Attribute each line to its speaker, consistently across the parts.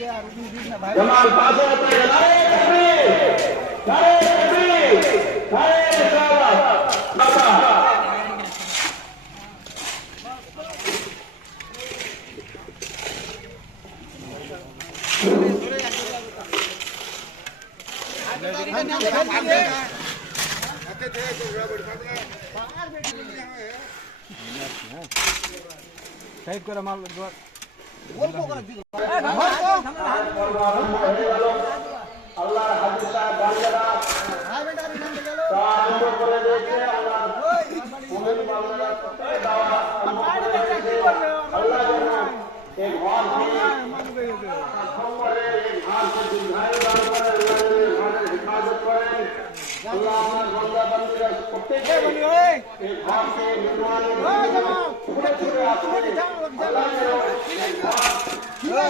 Speaker 1: जमाल
Speaker 2: पासे होता है नारे तकबीर नारे तकबीर नारे रिसालत बाबा साइड करा माल আল্লাহর হাদিসা বান্দারা তা আরম্ভ করে দিয়েছে আল্লাহ মুমিন বান্দারা দাওয়া আল্লাহ যেন এই ঘরকে করে এই ঘরকে দীর্ঘায়ু দান করেন আল্লাহ যেন ঘরের হেফাজত করেন আল্লাহ আমার বান্দা বান্দিরা প্রত্যেকে
Speaker 1: এই ঘরকে নির্মাণের জন্য ছুটে ছুটে আসবে
Speaker 2: আল্লাহ যেন এই ঘর
Speaker 1: খেলা যা আপনি করবেন উন্নতি দান করেন আল্লাহ আপনার বান্দা বান্দীরা বড় কল্পনা আজকে যে পূর্ণ করে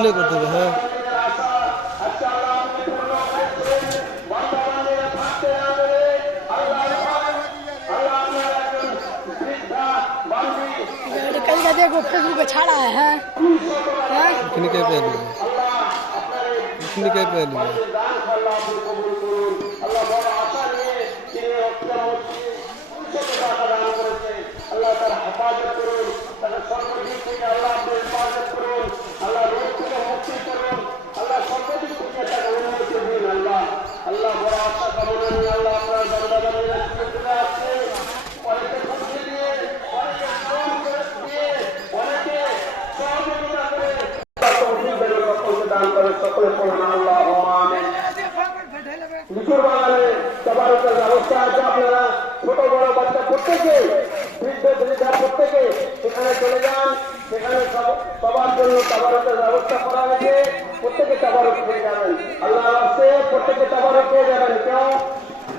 Speaker 1: खुले कर देवे है। छाड़ा है हैं? के पहले के
Speaker 2: पहले প্রত্যেকে তাবারক পেয়ে যাবেন আল্লাহ রাস্তে প্রত্যেকে তাবারক পেয়ে যাবেন কেউ